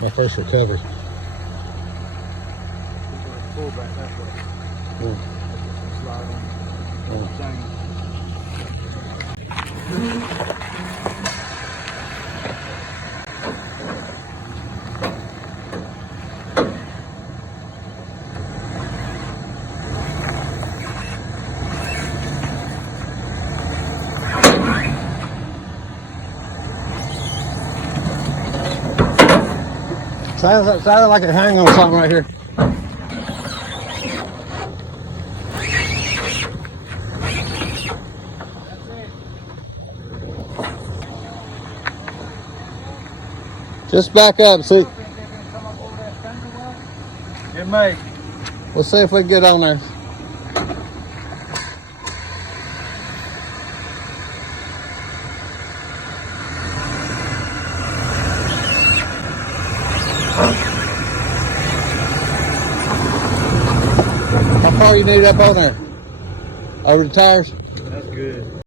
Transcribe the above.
My fish are covered. Pull back that way. Slide on. Chain. Sounded like it hang on something right here. Just back up, see. It may. We'll see if we can get on there. How far you need up on there? Over the tires? That's good.